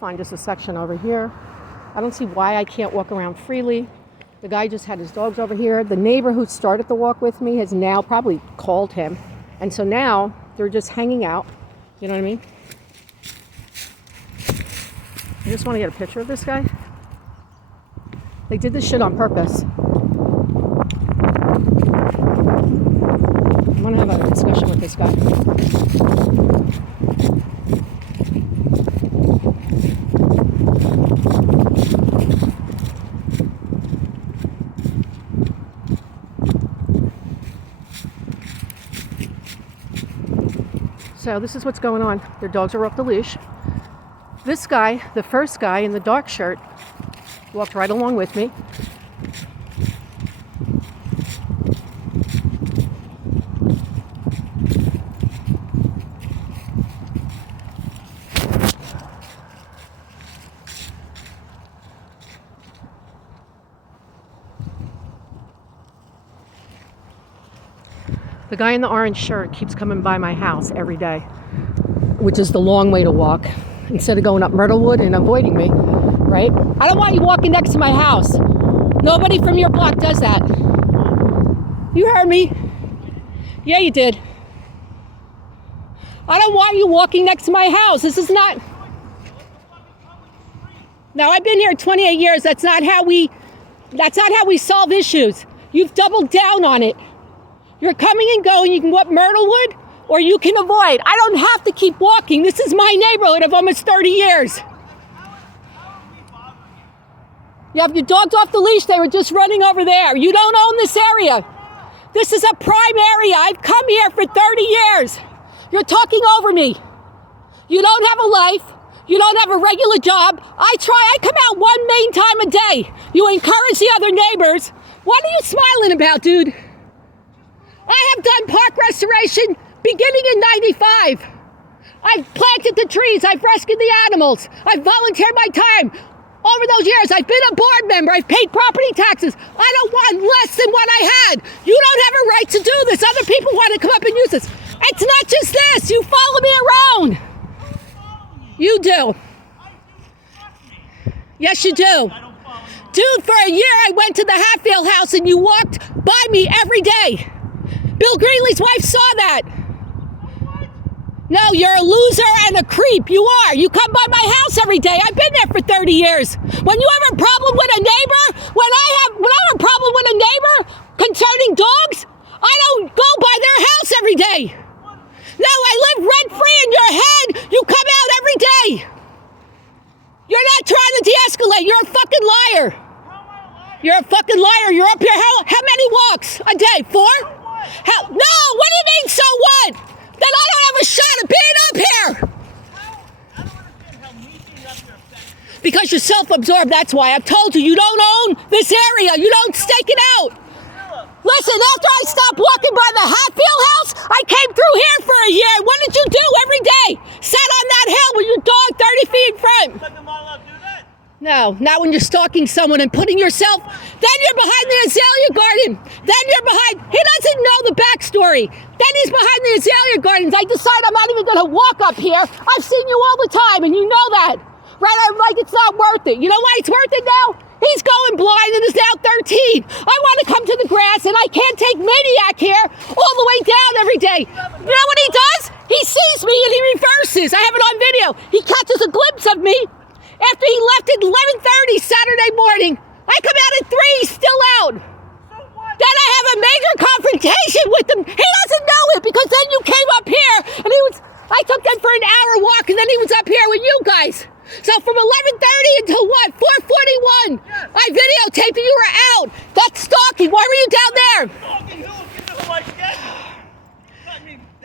Find just a section over here. I don't see why I can't walk around freely. The guy just had his dogs over here. The neighbor who started the walk with me has now probably called him. And so now they're just hanging out. You know what I mean? I just want to get a picture of this guy. They did this shit on purpose. I want to have a discussion with this guy. So this is what's going on. Their dogs are off the leash. This guy, the first guy in the dark shirt, walked right along with me. The guy in the orange shirt keeps coming by my house every day, which is the long way to walk, instead of going up Myrtlewood and avoiding me, right? I don't want you walking next to my house. Nobody from your block does that. You heard me. Yeah, you did. I don't want you walking next to my house. This is not... Now, I've been here 28 years. That's not how we solve issues. You've doubled down on it. You're coming and going. You can go up Myrtlewood or you can avoid. I don't have to keep walking. This is my neighborhood of almost 30 years. You have your dogs off the leash. They were just running over there. You don't own this area. This is a prime area. I've come here for 30 years. You're talking over me. You don't have a life. You don't have a regular job. I come out 1 main time a day. You encourage the other neighbors. What are you smiling about, dude? I have done park restoration beginning in 95. I've planted the trees. I've rescued the animals. I've volunteered my time. Over those years, I've been a board member. I've paid property taxes. I don't want less than what I had. You don't have a right to do this. Other people want to come up and use this. It's not just this. You follow me around. You do. Yes, you do. Dude, for a year, I went to the Hatfield house and you walked by me every day. Bill Greeley's wife saw that. No, you're a loser and a creep. You are. You come by my house every day. I've been there for 30 years. When you have a problem with a neighbor, when I have a problem with a neighbor concerning dogs, I don't go by their house every day. No, I live rent-free in your head. You come out every day. You're not trying to de-escalate. You're a fucking liar. You're a fucking liar. You're up here. How many walks a day? 4? No, what do you mean, so what? Then I don't have a shot of being up here. I don't understand how me being up here affects you. Because you're self-absorbed, that's why. I've told you, you don't own this area. You don't stake it out. Listen, after I stopped walking by the Hatfield house, I came through here for a year. What did you do every day? Sat on that hill with your dog 30 feet in front. But am I allowed to do that? No, not when you're stalking someone and putting yourself... Then you're behind the azalea garden. Then you're behind... He doesn't know the backstory. Then he's behind the azalea gardens. I decide I'm not even going to walk up here. I've seen you all the time, and you know that. Right? I'm like, it's not worth it. You know why it's worth it now? He's going blind and is now 13. I want to come to the grass, and I can't take Maniac here all the way down every day. You know what he does? He sees me, and he reverses. I have it on video. He catches a glimpse of me after he left at 11:30 Saturday morning. I come out at 3, he's still out. Then I have a major confrontation with him. He doesn't know it because then you came up here and I took him for an hour walk and then he was up here with you guys. So from 11:30 until what? 4:41. I videotaped and you were out. That's stalking. Why were you down there? Stalking who? You know who I get?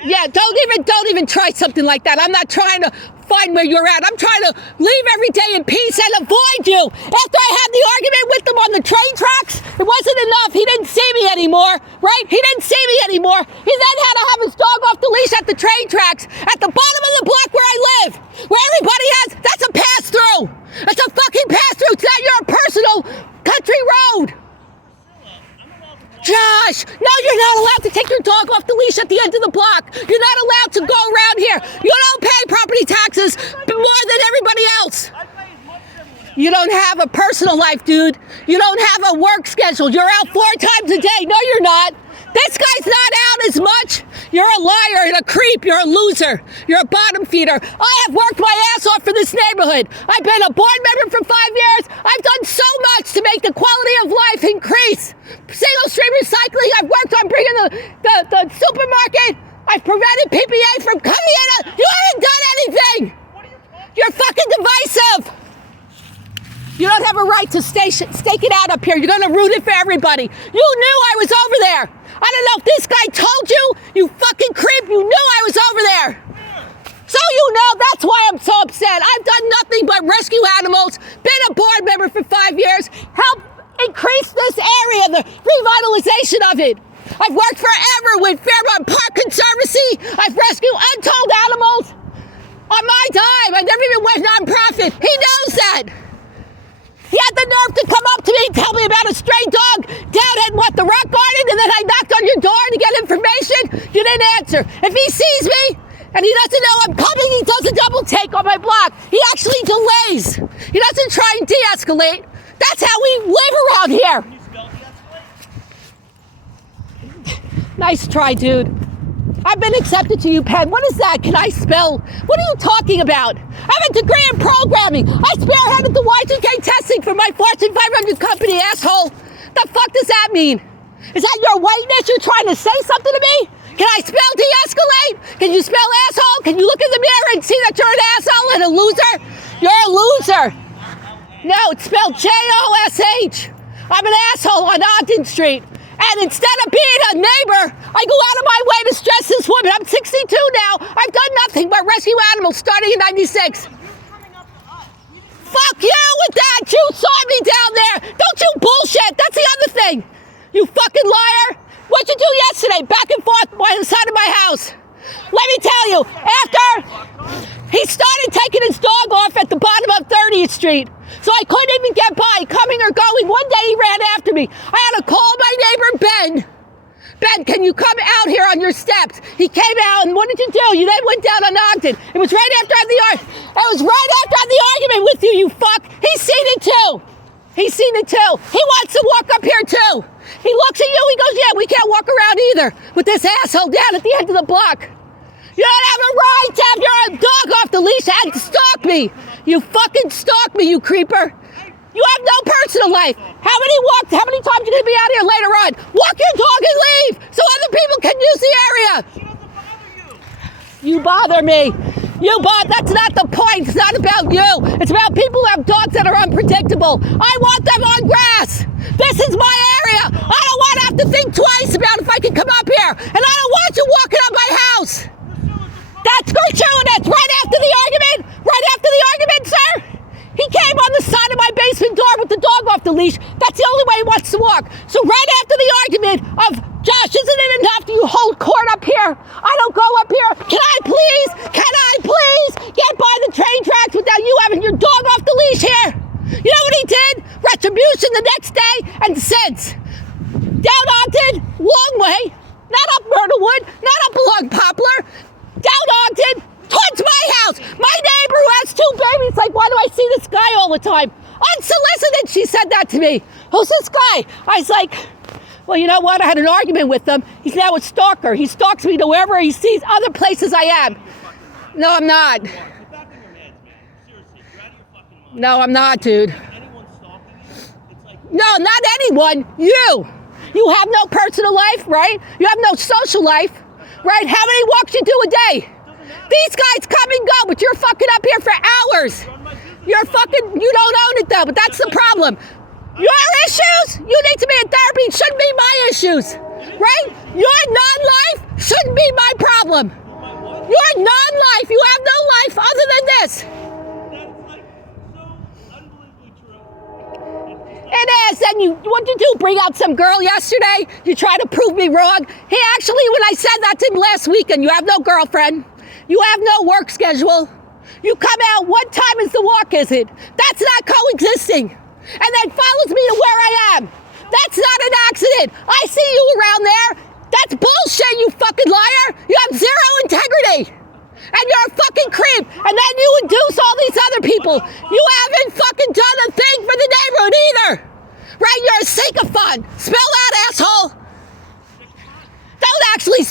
Yeah, don't even try something like that. I'm not trying to find where you're at. I'm trying to leave every day in peace and avoid you. After I had the argument with him on the train tracks, it wasn't enough. He didn't see me anymore, right? He didn't see me anymore. He then had to have his dog off the leash at the train tracks at the bottom of the block where I live, where everybody that's a pass-through. That's a fucking pass-through. It's not your personal country road. Josh, no, you're not allowed to take your dog off the leash at the end of the block. You're not allowed to go around here. You don't pay property taxes more than everybody else. You don't have a personal life, dude. You don't have a work schedule. You're out 4 times a day. No, you're not. This guy's not out as much. You're a liar and a creep. You're a loser. You're a bottom feeder. I have worked my ass off for this neighborhood. I've been a board member for 5 years. I've done so much to make the quality of life increase. Single stream recycling. I've worked on bringing the supermarket. I've prevented PPA from coming in. You haven't done anything. You're fucking divisive. You don't have a right to stake it out up here. You're going to ruin it for everybody. You knew I was over there. I don't know if this guy told you, you fucking creep. You knew I was over there. So you know, that's why I'm so upset. I've done nothing but rescue animals, been a board member for 5 years, helped increase this area, the revitalization of it. I've worked forever with Fairmont Park Conservancy. I've rescued untold animals on my dime. I never even went nonprofit. He knows that. He had the nerve to come up to me and tell me about a stray dog down at the rock garden, and then I knocked on your door to get information. You didn't answer. If he sees me and he doesn't know I'm coming, he does a double take on my block. He actually delays. He doesn't try and de-escalate. That's how we live around here. Can you spell de-escalate? Nice try, dude. I've been accepted to UPenn. What is that? Can I spell? What are you talking about? I have a degree in programming. I spearheaded the Y2K testing for my Fortune 500 company, asshole. The fuck does that mean? Is that your whiteness? You're trying to say something to me? Can I spell de-escalate? Can you spell asshole? Can you look in the mirror and see that you're an asshole and a loser? You're a loser. No, it's spelled J-O-S-H. I'm an asshole on Ogden Street. And instead of being a neighbor, I go out of my way to stress this woman. I'm 62 now. I've done nothing but rescue animals starting in 96. Fuck you with that. You saw me down there. Don't you bullshit. That's the other thing. You fucking liar. What'd you do yesterday? Back and forth by the side of my house. Let me tell you, after he started taking his dog off at the bottom of 30th Street, so I couldn't even get by, coming or going. One day he ran after me. I had to call my neighbor, Ben. Ben, can you come out here on your steps? He came out, and what did you do? You then went down on Ogden. It was right after I had the argument with you, you fuck. He's seen it too. He's seen it too. He wants to walk up here too. He looks at you, he goes, yeah, we can't walk around either with this asshole down at the end of the block. You don't have a right to have your dog off the leash and stalk me. You fucking stalk me, you creeper. You have no personal life. How many times are you going to be out here later on? Walk your dog and leave so other people can use the area. She doesn't bother you. You bother me. That's not the point. It's not about you. It's about people who have dogs that are unpredictable. I want them on grass. This is my area. I don't want to have to think twice about if I can come up here. And I don't want you walking on my house. That's gratuitous. Right after the argument, sir. He came on the side of my basement door with the dog off the leash. That's the only way he wants to walk. So right after the argument of, Josh, isn't it enough that you hold court up here? I don't go up here. Can I please get by the train tracks without you having your dog off the leash here? You know what he did? Retribution the next day and since. Down Ogden, long way, not up Myrtlewood, not up along Poplar, down Ogden, towards my house. My neighbor who has 2 babies, like, why do I see this guy all the time? Unsolicited, she said that to me. Who's this guy? I was like, well, you know what? I had an argument with him. He's now a stalker. He stalks me to wherever he sees other places I am. No, I'm not. Put that in your heads, man. Seriously, you're out of your fucking mind. No, I'm not, dude. Anyone stalking you, it's like... No, not anyone. You. You have no personal life, right? You have no social life, right? How many walks you do a day? These guys come and go, but you're fucking up here for hours. You don't own it though, but that's the problem. Your issues, you need to be in therapy, it shouldn't be my issues, right? Your non-life shouldn't be my problem. Your non-life, you have no life other than this. That's like so unbelievably true. It is, and what'd you do, bring out some girl yesterday? You try to prove me wrong? He actually, when I said that to him last weekend, you have no girlfriend. You have no work schedule. You come out, what time is the walk, is it? That's not coexisting. And then follows me to where I am. That's not an accident. I see you around there. That's bullshit, you fucking liar. You have zero integrity. And you're a fucking creep. And then you induce all these other people. You haven't fucking done a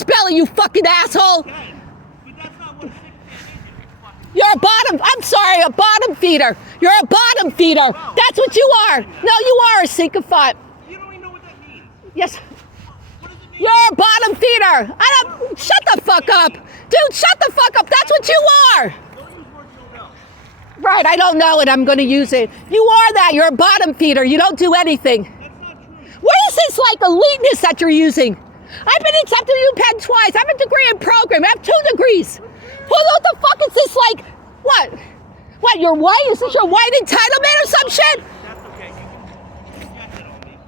spell it, you fucking asshole. Okay. But that's not what a sick man is, you fucking... You're a bottom, I'm sorry, a bottom feeder. You're a bottom feeder. That's what you are. No, you are a sycophant. You don't even know what that means. Yes. What does it mean? You're a bottom feeder. Shut the fuck up. Dude, shut the fuck up. That's what you are. Don't use words you don't know. Right, I don't know it. I'm going to use it. You are that. You're a bottom feeder. You don't do anything. That's not true. What is this like eliteness that you're using? I've been accepted to UPenn twice. I have a degree in program. I have 2 degrees. What the fuck is this like? What? What, you're white? Is this your white entitlement or some shit? That's okay. You can project it on me.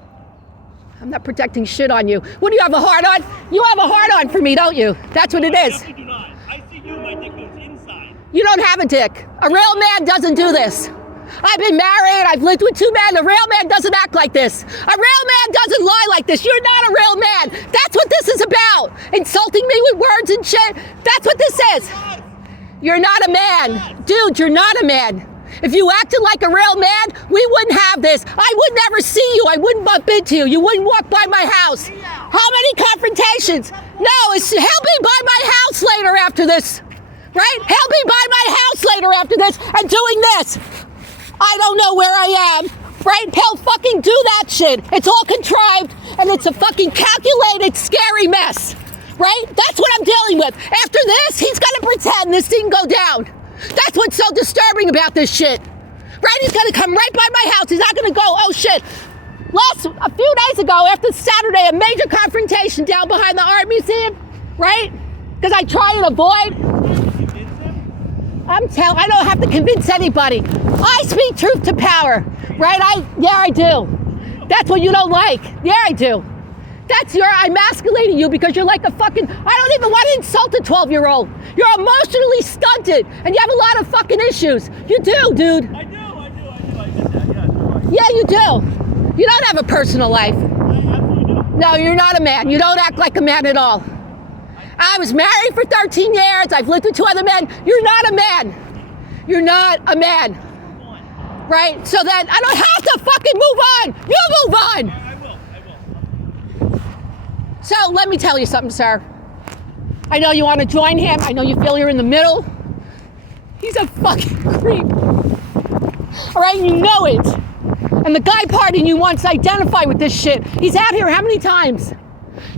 I'm not projecting shit on you. What, do you have a heart on? You have a heart on for me, don't you? That's what it I is. definitely do not. I see you, my dick goes inside. You don't have a dick. A real man doesn't do this. I've been married, I've lived with 2 men. A real man doesn't act like this. A real man doesn't lie like this. You're not a real man. That's what this is about. Insulting me with words and shit. That's what this is. You're not a man. Dude, you're not a man. If you acted like a real man, we wouldn't have this. I would never see you. I wouldn't bump into you. You wouldn't walk by my house. How many confrontations? No, it's he'll be by my house later after this. Right? He'll be by my house later after this and doing this. I don't know where I am. Right? He'll fucking do that shit. It's all contrived and it's a fucking calculated, scary mess. Right? That's what I'm dealing with. After this, he's gonna pretend this didn't go down. That's what's so disturbing about this shit. Right? He's gonna come right by my house. He's not gonna go, oh shit. A few days ago, after Saturday, a major confrontation down behind the art museum, right? Because I try and avoid. I don't have to convince anybody. I speak truth to power, right? I do. That's what you don't like. Yeah, I do. I'm emasculating you because you're like a fucking, I don't even want to insult a 12-year-old. You're emotionally stunted and you have a lot of fucking issues. You do, dude. I do. I get that. Yeah, you're right. Yeah, you do. You don't have a personal life. I absolutely do. No, you're not a man. You don't act like a man at all. I was married for 13 years. I've lived with 2 other men. You're not a man. You're not a man. Right? So then I don't have to fucking move on. You move on. I will. So let me tell you something, sir. I know you want to join him. I know you feel you're in the middle. He's a fucking creep. All right, you know it. And the guy partying you wants to identify with this shit. He's out here how many times?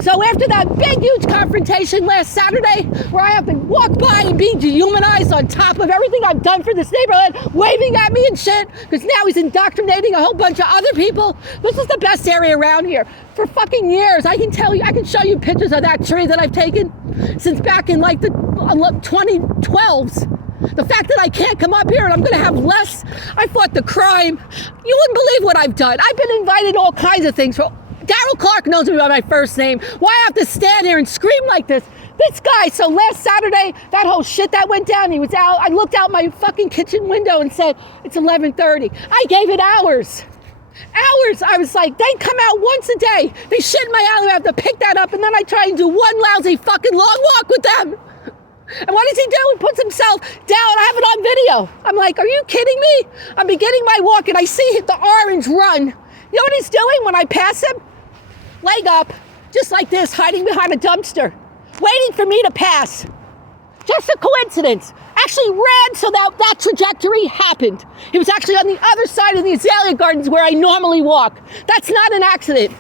So after that big, huge confrontation last Saturday, where I have to walk by and be dehumanized on top of everything I've done for this neighborhood, waving at me and shit, because now he's indoctrinating a whole bunch of other people. This is the best area around here. For fucking years, I can show you pictures of that tree that I've taken since back in like the 2012s. The fact that I can't come up here and I'm gonna have less, I fought the crime. You wouldn't believe what I've done. I've been invited to all kinds of things. Daryl Clark knows me by my first name. Why I have to stand here and scream like this? This guy, so last Saturday, that whole shit that went down, he was out, I looked out my fucking kitchen window and said, it's 11:30. I gave it hours. Hours. I was like, they come out once a day. They shit in my alley, I have to pick that up, and then I try and do one lousy fucking long walk with them. And what does he do? He puts himself down. I have it on video. I'm like, are you kidding me? I'm beginning my walk and I see the orange run. You know what he's doing when I pass him? Leg up, just like this, hiding behind a dumpster, waiting for me to pass. Just a coincidence. Actually ran so that trajectory happened. He was actually on the other side of the azalea gardens where I normally walk. That's not an accident.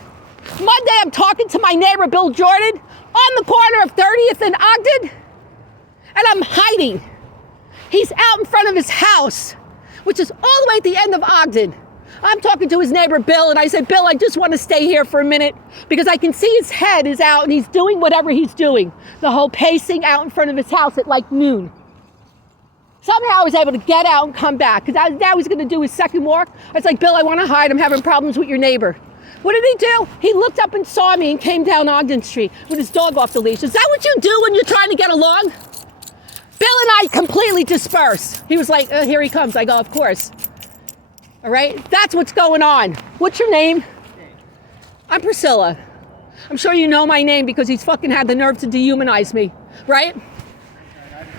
Monday, I'm talking to my neighbor, Bill Jordan, on the corner of 30th and Ogden, and I'm hiding. He's out in front of his house, which is all the way at the end of Ogden. I'm talking to his neighbor, Bill, and I said, Bill, I just want to stay here for a minute because I can see his head is out and he's doing whatever he's doing. The whole pacing out in front of his house at like noon. Somehow I was able to get out and come back because now he's going to do his second walk. I was like, Bill, I want to hide. I'm having problems with your neighbor. What did he do? He looked up and saw me and came down Ogden Street with his dog off the leash. Is that what you do when you're trying to get along? Bill and I completely dispersed. He was like, here he comes. I go, of course. All right, that's what's going on. What's your name? I'm Priscilla. I'm sure you know my name because he's fucking had the nerve to dehumanize me, right? I just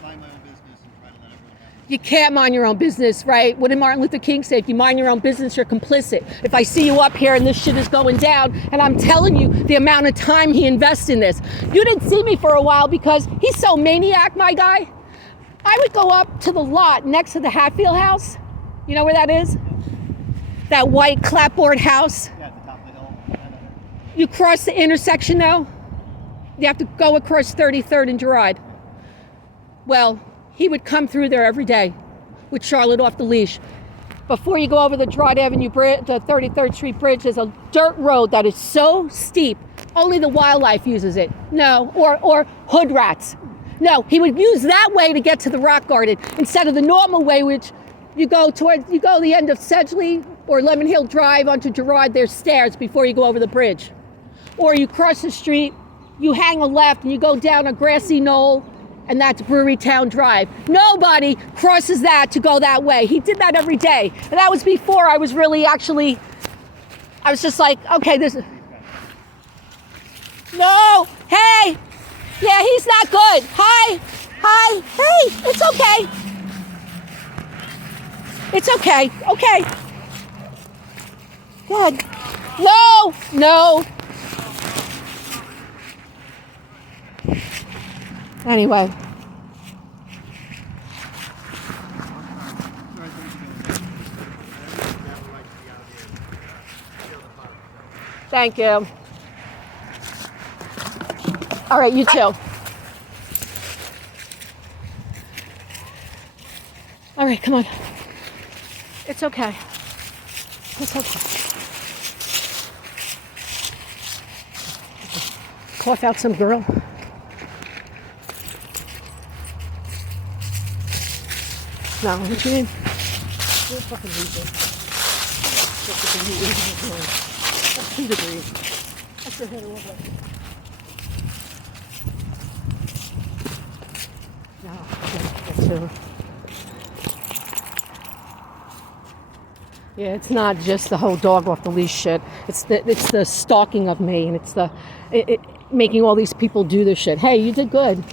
mind my own business and try to let everyone have You can't mind your own business, right? What did Martin Luther King say? If you mind your own business, you're complicit. If I see you up here and this shit is going down, and I'm telling you the amount of time he invests in this. You didn't see me for a while because he's so maniac, my guy. I would go up to the lot next to the Hatfield house. You know where that is? That white clapboard house. Yeah, at the top of the hill. You cross the intersection though. You have to go across 33rd and Girard. Well, he would come through there every day with Charlotte off the leash. Before you go over the Girard Avenue Bridge, the 33rd Street Bridge, there's a dirt road that is so steep, only the wildlife uses it. No, or hood rats. No, he would use that way to get to the rock garden instead of the normal way, which you go the end of Sedgley or Lemon Hill Drive onto Girard, there's stairs before you go over the bridge. Or you cross the street, you hang a left and you go down a grassy knoll, and that's Brewery Town Drive. Nobody crosses that to go that way. He did that every day. And that was before I was really actually, I was just like, okay, this is, no, hey, yeah, he's not good. Hi, hey, it's okay. It's okay, okay. Good. No. Anyway. Thank you. All right, you too. All right, come on. It's okay. It's okay. Cough out some girl. No, what you mean? You're fucking losing. That's 2 degrees. That's your head a little bit. No, that's yeah, it's not just the whole dog off the leash shit. It's the stalking of me, and it's the making all these people do this shit. Hey, you did good.